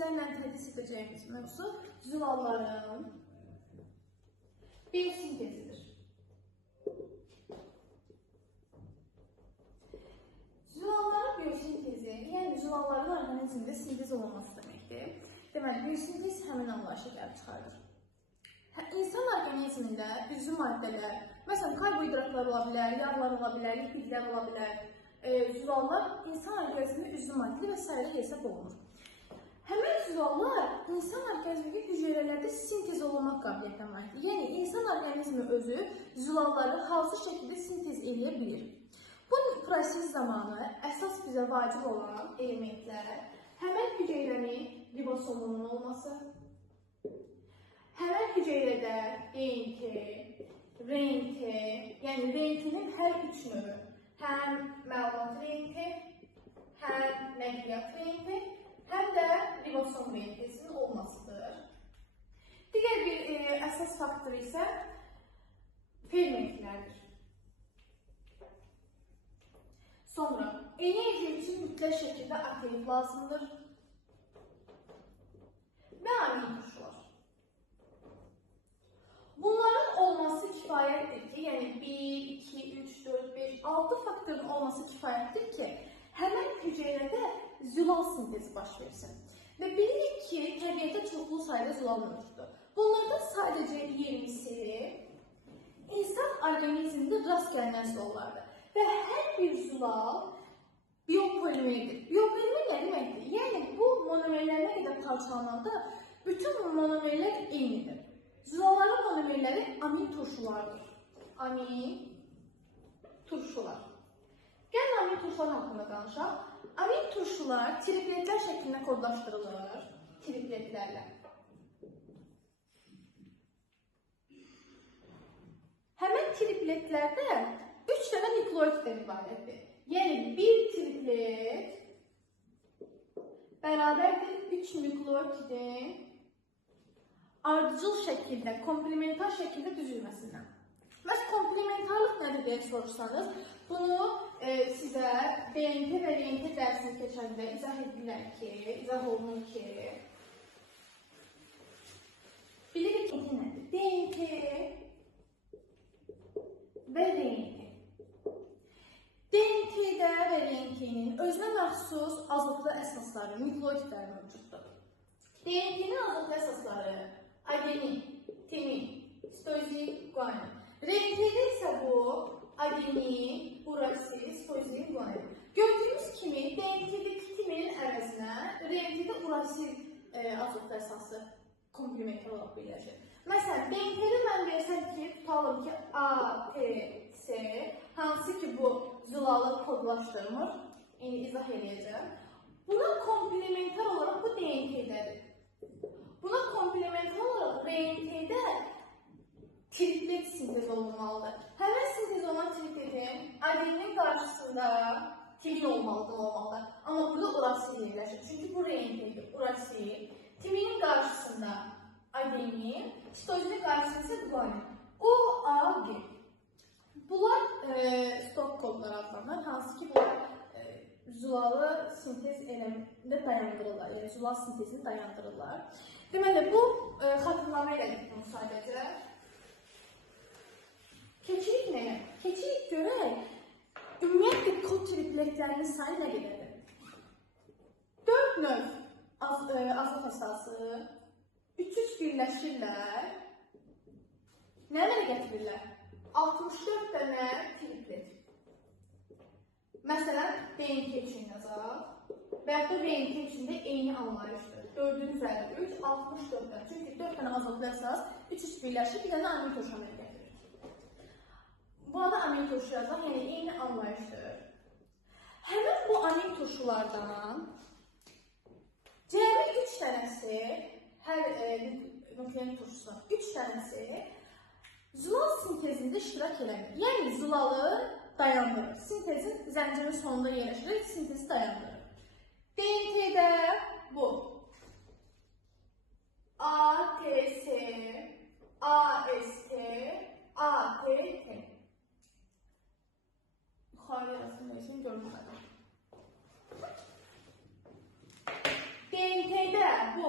sizlərlə tədris edəcəyimiz mövzu zülalların biosintezidir. Zülalların biosintezi, yəni zülalların orqanizmdə sintez olunması deməkdir. Deməli, biosintez həmin anlayışa gəlib çıxardır. İnsan orqanizmində üzvü maddələr, məsələn, karbohidratlar ola bilər, yağlar ola bilər, lipidlər ola bilər, zülallar insan orqanizmində üzvü maddə və s. hesab olunur. Həmin zülallar insan orqanizmindəki hüceyrələrdə sintez olunmaq qabiliyyətinə malikdir. Yəni, insan orqanizmi özü zülalları hansı şəkildə sintez edə bilir. Bu proses zamanı əsas bizə vacib olan elementlər həmin hüceyrənin ribosomunun olması, həmin hüceyrədə DNT, RNT, yəni RNT-nin hər üç növü, həm məlumat RNT, həm nəqliyyat RNT, həm də ribosom RNT-sinin olmasıdır. Digər bir əsas faktor isə fermentlərdir. Sonra, enerji üçün mütləq şəkildə aktiv lazımdır və amin turşular. Bunların olması kifayətdir ki, yəni 1, 2, 3, 4, 5, 6 faktorun olması kifayətdir ki, həmin hüceyrədə zülal sintezi baş versin. Və bilirik ki, təbiətdə çoxlu sayda zülal mövcuddur. Bunlardan sadəcə 20'si insan orqanizmində rast gələn zülallardır. Və hər bir zülal biopolimerdir. Biopolimer nə deməkdir? Yəni, bu monomerlərə qədər parçalananda bütün monomerlər eynidir. Zülalların monomerləri amin turşulardır. Amin turşular. Gəlin amin turşular haqqında danışaq. Amin turşular tripletlər şəklində kodlaşdırılır. Tripletlərlə. Həmin tripletlərdə 3 dənə nukleotiddən ibarətdir. Yəni, bir triplet bərabərdir 3 nukleotidin ardıcıl şəkildə, komplementar şəkildə düzülməsindən. Bəs komplementarlıq nədir deyə soruşsanız, bunu sizə DNT və RNT dərsini keçəndə izah olunur ki, bilirik ki, nədir? DNT və RNT. DNT-də və RNT-nin özünə məxsus azotlu əsasları, nukleotidləri mövcuddur. DNT-nin azotlu əsasları adenin, timin, sitozin, guanin. RNT-də isə bu adenin, urasil, sitozin, guanin. Gördüyümüz kimi DNT-dəki timinin əvəzinə RNT-də urasil azotlu əsası komplementar olaraq birləşir. Məsələn, DNT-də mən versəm ki, tutalım ki, A, T, C, hansı ki bu zülalı kodlaşdırmır, izah edəcəm. Buna komplementar olaraq bu DNT-dədir. Buna komplementar olaraq RNT-də triplet sintez olunmalıdır. Həmin sintez olan tripletin adeninin qarşısında timin olmalıdır. Amma burada urasil yerləşir. Çünki bu RNT-dir, urasil. Timinin qarşısında adenin, sitozinin qarşısında isə guanin. O, A, G. Bunlar stop kodlar adlanır. Hansı ki bunlar zülalı sintez eləmində dayandırırlar. Yəni zülal sintezini dayandırırlar. Deməli, bu xatırlama elədik bunu sadəcə. Keçirik nəyə? Keçirik görək, ümumiyyətlə kod tripletlərinin sayı nə qədərdir? 4 növ azot əsası, 300 birləşirlər, nə əmələ gətirirlər? 64 dənə triplet. Məsələn, DNT üçün yazaq və ya da RNT üçün də eyni anlayışdır. 4'ün üzəri 3, 64 dənə. Çünki 4 dənə azotlu əsas, 300 birləşir, bir dənə amin turşu əmələ gətirir. Buna da amin turşu yazaq, yəni eyni anlayışdır. Həmin bu amin turşulardan cəmi 3 dənəsi, hər nuklein turşusunun 3 dənəsi zülal sintezində iştirak eləmir. Yəni zülalı dayandırır. Sintezin zəncirin sonunda yerləşdirək, sintezi dayandırır. DNT-də bu. ATS, AST, ATT. Yuxarı yarasını görünmədim. DNT-də bu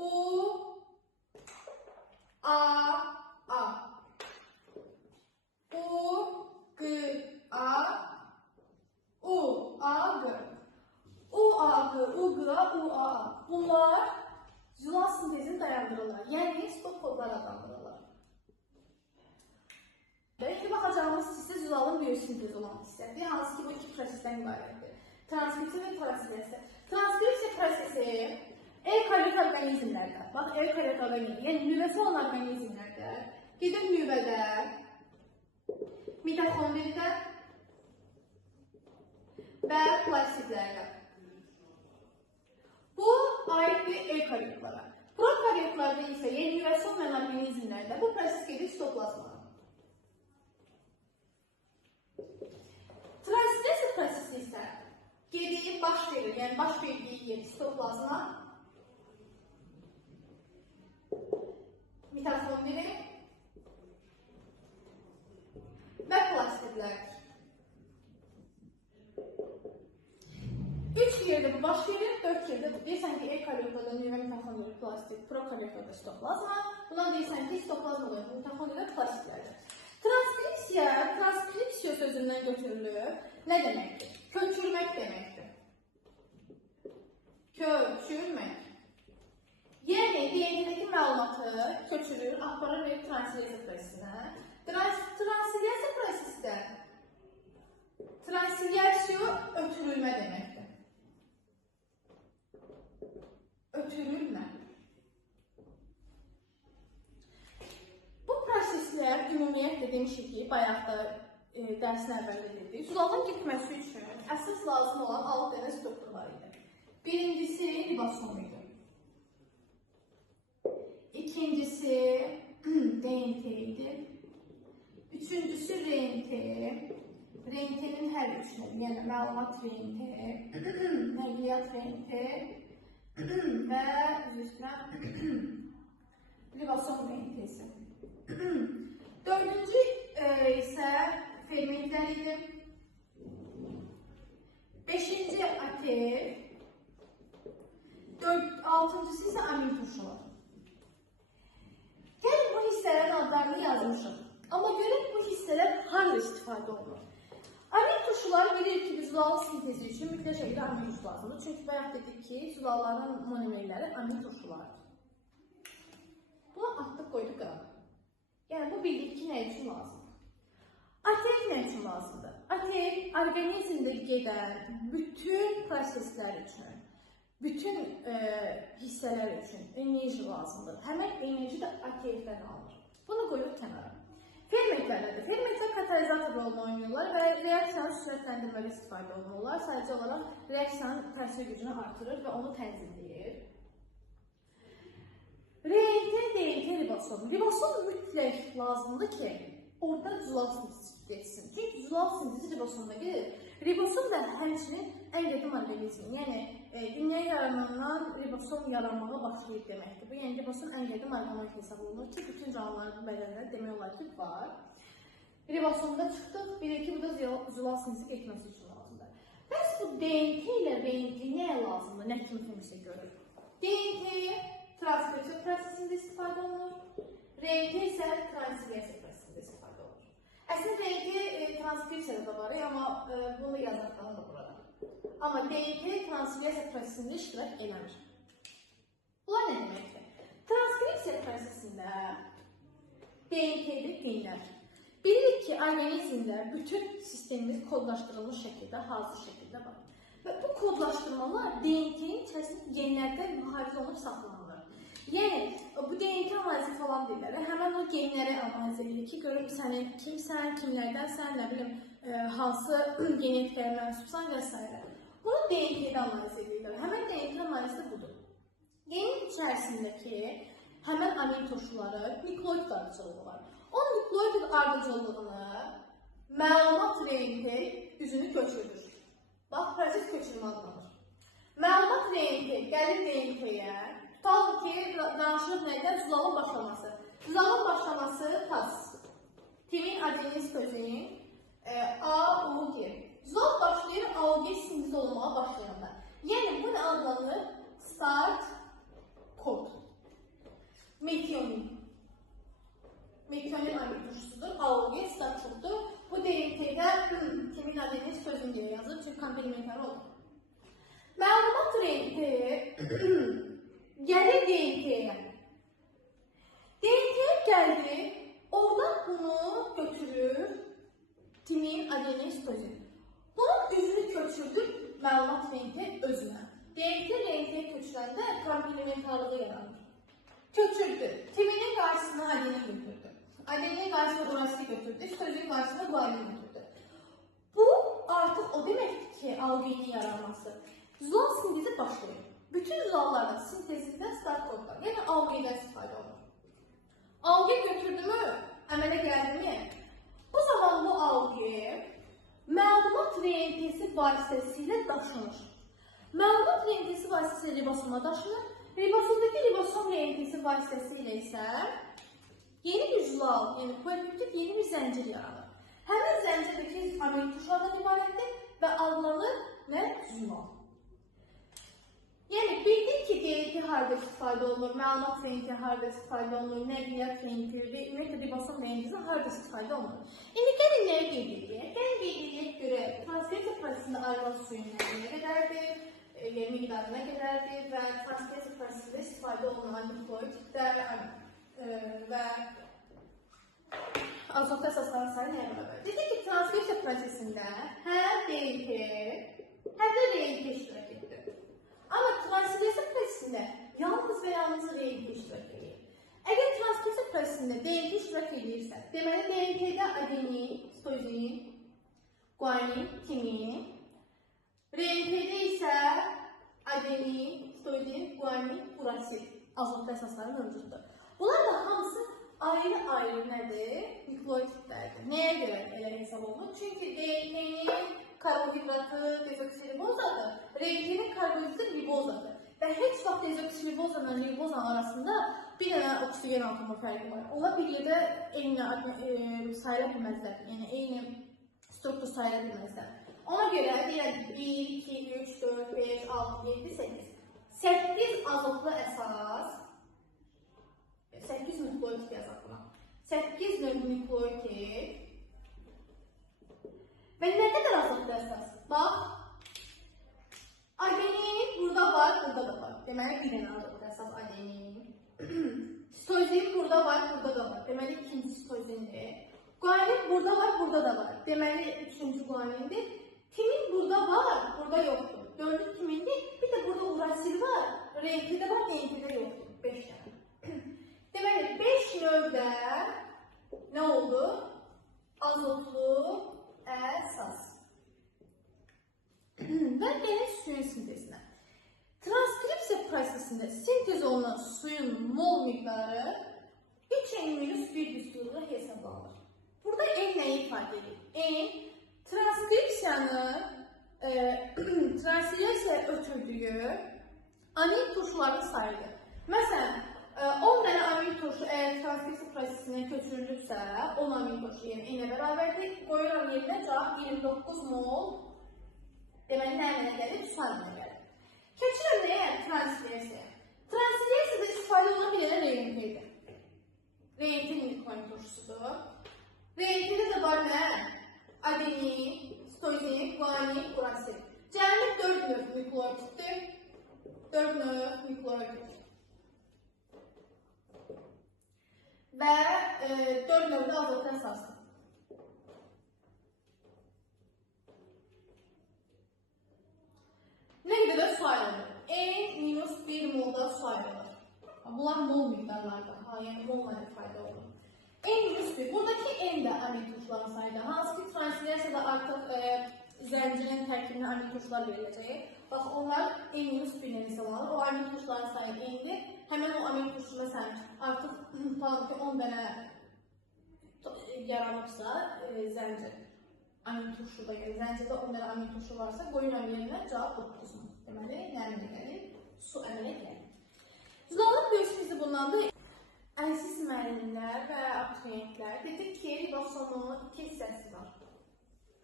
U, A, A. U, G, A, U, A, G. U, A, G, U, G, A, U, A. Bunlar zülal sintezini dayandırırlar. Yəni stop kodlar adlandırırlar. İlk baxacağımız hissə zülalın biosintezi olan hissədir. Hansı ki bu iki prosesdən ibarətdir. Transkripsiya və translasiya. Transkripsiya prosesi eukaryot orqanizmlərdə, bax eukaryot orqanizm, yəni nüvəsi olan orqanizmlərdə gedir nüvədə, mitokondriyada və plastidlərdə. Bu aiddir eukaryotlara. Prokaryotlarda isə, yəni nüvəsi olmayan orqanizmlərdə bu proses gedir sitoplazmaya. Translasiya prosesi isə geriyə baş verir, yəni baş verdiyi yer sitoplazma, mitokondri və plastidlərdir. 3 yerdə bu baş verir, 4 yerdə deyirsən ki, eukaryotlarda nüvə, mitokondri, plastid, prokaryotlarda sitoplazma, buna deyirsən ki, sitoplazmada mitokondri və plastidlərdir. Transkripsiya sözündən götürülür. Nə deməkdir? Köçürmək deməkdir. Köçürmək. Yəni, DNK-dəki məlumatı köçürür, aparır və translasiya prosesinə. Translasiya prosesi də translasiya ötürülmə deməkdir. Ötürülmə. Proseslər ümumiyyətlə demişik ki, bayaq da dərsin əvvəlində dedik. Zulalın getməsi üçün əsas lazım olan 6 dənə struktur var idi. Birincisi ribosom idi. İkincisi DNK idi. Üçüncüsü RNT. RNT-nin hər üçünü, yəni məlumat RNT, nəqliyyat RNT və ribosom RNT-si. Dördüncü isə fermentlər idi. Beşinci ATF. Altıncısı isə amin turşular. Gəlin bu hissələrin adlarını yazmışıq. Amma görək bu hissələr harada istifadə olunur. Amin turşular bilir ki, zülalın sintezi üçün mütləq şəkildə amin turşu lazımdır. Çünki bayaq dedik ki, zülalların monomerləri amin turşulardır. Buna atdıq qoyduq qana. Yəni, bu bildik ki, nə üçün lazımdır? ATF nə üçün lazımdır? ATF orqanizmdə gedən bütün proseslər üçün, bütün hissələr üçün enerji lazımdır. Həmən enerji də ATF-dən alınır. Bunu qoyuq kənara. Fermentlər nədir? Fermentlər katalizator rolunu oynayırlar və reaksiyanı sürətləndirməli istifadə olunurlar. Sadəcə olaraq reaksiyanın təsir gücünü artırır və onu tənzimləyir. RNT, DNK, ribosom. Ribosom mütləq lazımdır ki, orada zülal sintezi geçsin. Çünki zülal sintezi ribosomda gedir. Ribosom da həmçinin ən qədim orqanizm. Yəni, dünya yaranandan ribosom yaranmağa başlayıb deməkdir. Bu, yəni ribosom ən qədim orqanizm hesab olunur ki, bütün canlıların bədənində demək olar ki, var. Ribosomda çıxdıq, bilir ki, bu da zülal sintezi getməsi üçün lazımdır. Bəs bu DNK ilə RNT nəyə lazımdır? Nə kimi funksiya görür? DNK transkripsiya prosesində istifadə olunur. RNT isə translasiya prosesində istifadə olunur. Əslində RNT transkripsiyada da var, amma bunu yazaqdan da burada. Amma DNK translasiya prosesində iştirak eləmir. Bunlar nə deməkdir? Transkriksiya prosesində DNK-də genlər. Bilirik ki, orqanizmdə bütün sistemimiz kodlaşdırılmış şəkildə, hazır şəkildə var. Və bu kodlaşdırmalar DNK-nin içərisində genlərdən mühafizə olunub saxlanılır. Yəni, bu DNK analizi falan deyirlər. Həmən o genləri analiz edilir ki, görür sənin kimsən, kimlərdənsən, nə bilim, hansı genetikaya mənsubsan və s. Bunu DNK-də analiz edirlər. Həmən DNK analizi budur. Genin içərisindəki həmən amin turşuları nukleoid ardıcılığı var. O nukleoid ardıcılığını məlumat RNT üzünü köçürür. Bax, proses köçürmə adlanır. Məlumat RNT gəlir DNK-yə. Tutalım ki, danışılıb nədən? Zülalın başlaması. Zülalın başlaması tas. Timin, adenin, sitozin, A, U, G. Zülal başlayır A, U, G sintez olunmağa başlayanda. Yəni, bu nə adlanır? Start kod. metionin. Metionin amil turşusudur. Algı stat çoxdur. Bu DNT-də timin adenin sözünü deyə yazılır. Çünki komplementar olur. Məlumat renti gəlir DNT-yə. DNT-yə gəldi. Oradan bunu götürür. Timin adenin sitozin. Bunun üzünü köçürdür məlumat renti özünə. DNT rentiyə köçüləndə komplementarlığı yaranır. Köçürdü. Timinin qarşısına adeni götürdü. Adenin qarşısına urasini götürdü. Sitozin qarşısına guanini götürdü. Bu artıq o deməkdir ki, algenin yaranması. Zülal sintezi başlayır. Bütün zülalların sintezində start kodlar, yəni algedən istifadə olur. Alge götürdü mü, əmələ gəldi mi? Bu zaman bu alge məlumat rentesi vasitəsilə daşınır. Məlumat rentesi vasitəsilə ribosoma daşınır. Ribosomdaki ribosom rentesi vasitəsilə isə yeni bir zülal, yəni polipeptit yeni bir zəncir yaranır. Həmin zəncirdəki amino turşulardan ibarətdir və adlanır nə? Zülal. Yəni bildik ki, DNT harda istifadə olunur, məlumat renti harda istifadə olunur, nəqliyyat renti və ümumiyyətlə ribosom rentisi harda istifadə olunur. İndi gəlin nəyə qeyd edək? Gəlin qeyd edək görə transkripsiya prosesində ayrılan suyun nə qədərdir, miqdarına qədərdir və transkripsiya prosesində istifadə olunan nukleotidlər və azot əsaslarının sayı nəyə bərabərdir? Dedik ki, transkripsiya prosesində həm DNT, həm də RNT iştirak edir. Amma transkripsiya prosesində yalnız və yalnız RNT iştirak edir. Əgər transkripsiya prosesində DNT iştirak edirsə, deməli DNT-də adenin, sitozin, guanin, timin, RNT-də isə adenin, sitozin, guanin, urasil azot əsasları mövcuddur. Bunlar da hamısı ayrı-ayrı nədir? Nukleotidlərdir. Nəyə görə elə hesab olunur? Çünki DNT-nin karbohidratı dezoksiribozadır, RNT-nin karbohidratı ribozadır. Və heç vaxt dezoksiribozanın və ribozanın arasında bir dənə oksigen atomu fərqi var. Onlar bir yerdə eyni sayıla bilməzlər, yəni eyni struktur sayıla bilməzlər. Ona görə deyək 1, 2, 3, 4, 5, 6, 7, 8. 8 azotlu əsas, 8 nukleotid yazaq buna. 8 növ nukleotid və nə qədər azotlu əsas? Bax, adenin burada var, burada da var. Deməli, bir dənə azotlu əsas adenin. Sitozin burada var, burada da var. Deməli, ikinci sitozindir. Guanin burada var, burada da var. Deməli, üçüncü guanindir. Timin burada var, burada yoxdur. Dördüncü timindir. Bir də burada urasil var. RNT-də var, DNT-də yoxdur. 5 dənə. Deməli, 5 növdə nə oldu? Azotlu əsas. Və gələk suyun sintezinə. Transkripsiya prosesində sintez olunan suyun mol miqdarı 3n-1 düsturluğu hesablanır. Burada n nəyi ifadə edir? N transkripsiyanı translasiya ötürdüyü amin turşuların sayıdır. Məsələn, 10 dənə amin turşu əgər transkripsiya prosesindən köçürülürsə, 10 amin turşu yəni n-ə bərabərdir. Qoyuram yerinə cavab 29 mol. Deməli, nə əmələ gəlir? Su əmələ gəlir. Keçirəm nəyə? Translasiya. Translasiya istifadə olunan bir yerə RNT-dir. RNT nuklein turşusudur. RNT-də də var nə? Adenin, sitozin, guanin, urasil. Cəmi 4 növ nukleotiddir. 4 növ nukleotid. Və 4 növdə azotlu əsasdır. Nə qədər də su ayrılır? N-1 molda su ayrılır. Bunlar mol miqdarlardır. Yəni molla ifadə olur. N-1. Buradakı N də amin turşuların sayıdır. Hansı ki, translasiyada artıq zəncirin tərkibinə amin turşular veriləcək. Bax, onlar N-1 hesablanır. O amin turşuların sayı N-dir. Həmən o amin turşu məsələn artıq tutalım ki 10 dənə yaranıbsa zəncir. Amin turşuda gəlir. Zəncirdə 10 dənə amin turşu varsa, qoyuram yerinə cavab 9 mu? Deməli, nə əmələ gəlir? Su əmələ gəlir. Zülalın bölüşümüzü bundandır. Əziz müəllimlər və abituriyentlər dedik ki, ribosomun 2 hissəsi var.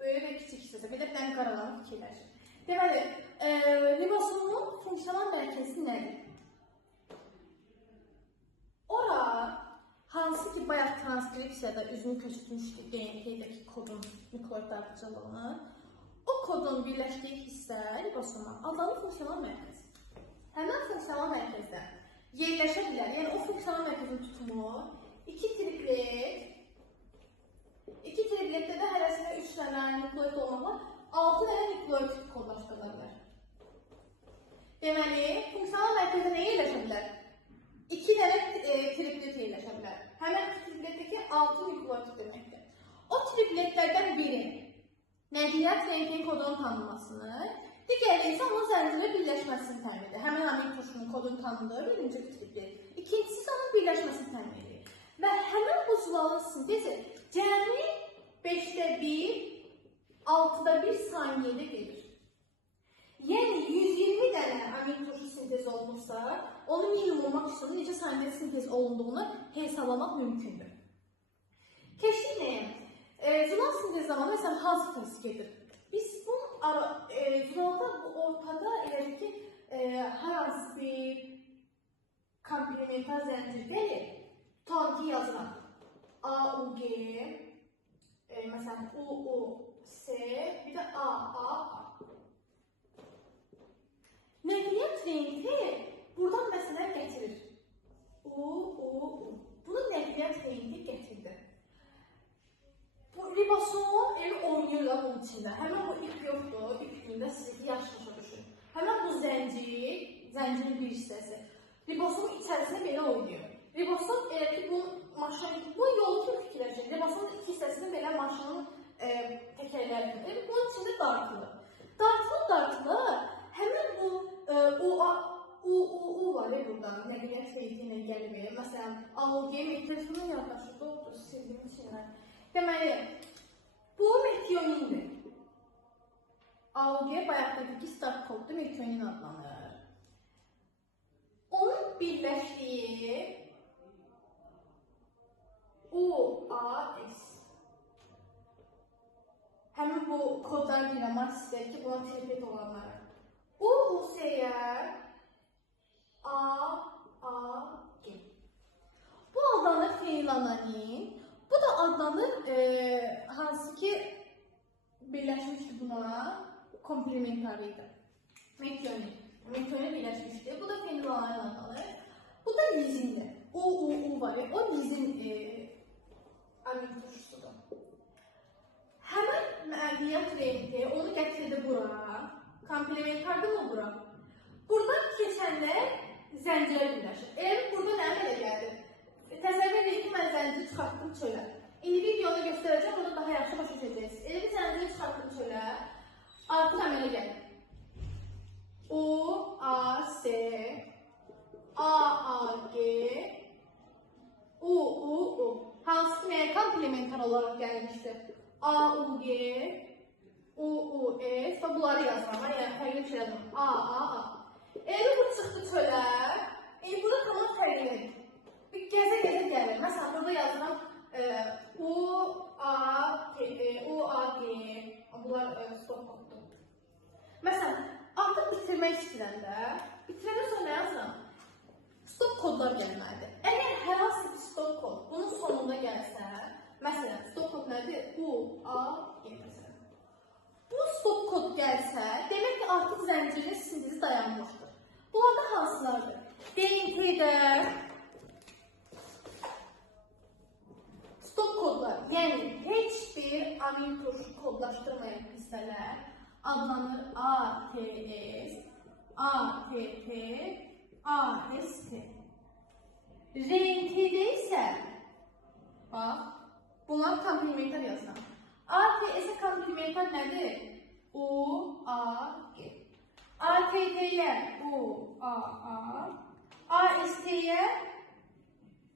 Böyük və kiçik hissəsi. Bir də dən qaralanıb fikirləşir. Deməli, ribosomun funksional mərkəzi nədir? Ora ki, bayaq transkripsiyada üzünü köçürmüşdük DNT-dəki kodun nukleoid ardıcıllığını. O kodun birləşdiyi hissə ribosomal adlanır funksional mərkəz. Həmin funksional mərkəzdə yerləşə bilər. Yəni o funksional mərkəzin tutumu iki tripletdə də hərəsində 3 dənə nukleoid olmaqla 6 dənə nukleoid kodlaşdırıla bilər. Deməli, funksional mərkəzdə nə yerləşə bilər? 2 dənə triplet yerləşə bilər. Həmin tripletdəki 6 nukleoid deməkdir. O tripletlərdən biri nəqliyyat rentgen kodunun tanınmasını, digəri isə onun zəncirlə birləşməsini təmin edir. Həmin amin turşunun kodunu tanıdığı birinci triplet. İkincisi isə onun birləşməsini təmin edir. Və həmin bu zülalın sintezi cəmi 5də 1, 6da 1 saniyədə gedir. Yəni 120 dənə amin turşu sintezi olunursa, onu minimum maksimum necə saniyədə sintez olunduğunu hesablamaq mümkündür. Keşik nəyə? Zülal sintez zamanı məsələn hansı test gedir? Biz bu zülalda ortada elədir ki, hər hansı bir komplementar zəncir gəlir. Tutalım ki, yazıram. A, U, G, məsələn, U, C, bir də A. Nəqliyyat renti buradan məsələ gətirir. U. Bunu nəqliyyat renti gətirdi. Bu ribosom elə oynayırlar bunun içində. Həmən bu ip yoxdur, ip günündə sizi yaşlaşa düşün. Həmən bu zəncirin bir hissəsi. Ribosomun içərisində belə oynayır. Ribosom elə ki, bu yolu kimi fikirləşir. Ribosomun iki hissəsini belə maşının təkərləridir. Bunun içində dartılır. Dartılır. Həmən bu U var ya buradan, nəqliyyat renti ilə gəlir. Məsələn, AOG telefonun yaxlaşıqda oldu, sildim içindən. Deməli, bu metionindir. AOG bayaqdakı start koddur, metionin adlanır. Onun birləşdiyi UAS. Həmin bu kodlar dinləmək istəyir ki, buna triplet olanlar. UC'yə AAG. Bu adlanır fenilalanin. Bu da adlanır hansı ki birləşmişdir buna komplementarıydı. Metionin birləşmişdir. Bu da fenilalanin adlanır. Bu da lizindir. U var. O lizin amin turşusudur. Həmin nəqliyyat renti onu gətirdi bura. Komplementardır mı bura? Buradan keçənlər zəncirə birləşir. Elə burada nə belə gəlir? Təsəvvür edin ki, mən zənciri çıxartdım çölə. İndi videonu göstərəcəm, onu daha yaxşı başa düşəcəksiniz. Elə bir zənciri çıxartdım çölə. Artıq əmələ gəlir. U, A, C, A, G, U. Hansı ki, nəyə komplementar olaraq gəlmişdir? A, U, G, U, S və bunları yazıram. Yəni, fərqli bir şey yazıram. A. Elə bu çıxdı çölə. Burada tamam fərqlidir. Bir gəzə gəlir. Məsələn, burada yazıram U, A, G. Bunlar stop koddur. Məsələn, artıq bitirmək istəyəndə, bitirəndən sonra yazıram. Stop kodlar gəlməlidir. Əgər hər hansı bir stop kod bunun sonunda gəlsə, məsələn, stop kod nədir? U, A, G məsələn. Bu stop kod gəlsə, demək ki, artıq zəncirin sintezi dayanmışdır. Bunlarda hansılardır? DNT-də stop kodlar, yəni heç bir amin turşu kodlaşdırmayan hissələr adlanır ATS, ATT, AST. RNT-də isə, bax, bunlar komplementar yazıram. ATS-ə komplementar nədir? U, A, G. ATT-yə U, A, AST-yə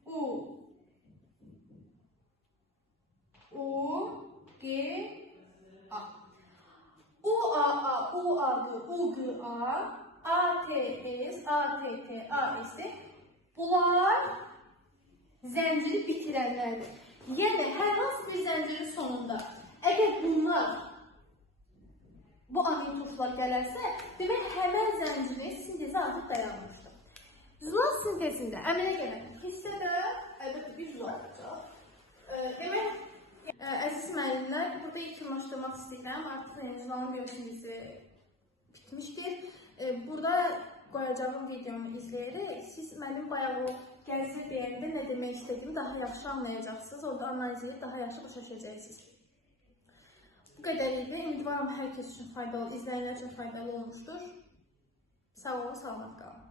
U, G, A. UAG, ATS, ATT, AST. Bunlar zənciri bitirənlərdir. Yəni, hər hansı bir zəncirin sonunda əgər bunlar bu amin turşular gələrsə, demək həmən zəncirin sintezi artıq dayanmışdır. Zülal sintezində əmələ gələn hissədə əlbəttə ki, 100 olacaq. Demək, əziz müəllimlər, burada yekunlaşdırmaq istəyirəm. Artıq Zenizlanın biyokimizi bitmişdir. Burada qoyacağım videomu izləyərək siz mənim bayaq o gəzir deyəndə nə demək istədiyimi daha yaxşı anlayacaqsınız. Orada analizi daha yaxşı başa düşəcəksiniz. Bu qədər idi. Ümidvaram hər kəs üçün faydalı, izləyənlər üçün faydalı olmuşdur. Sağ olun, salamat qalın.